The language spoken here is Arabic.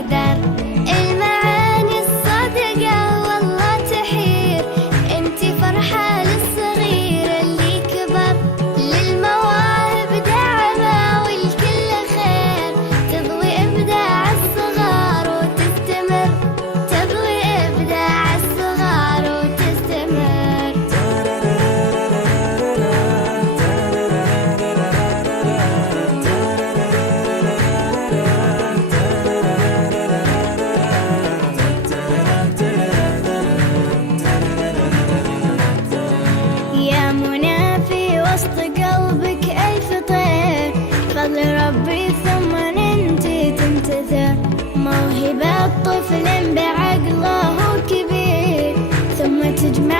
قدر. المعاني الصادقة والله تحير، انتي فرحة للصغير اللي كبر. للمواهب دعمة والكل خير، تضوي إبداع الصغار وتستمر. تضوي إبداع الصغار وتستمر. يا منى في وسط قلبك ألف طير، فضل ربي ثم انتي تنتثر. موهبة طفل بعقله كبير، ثم تجمع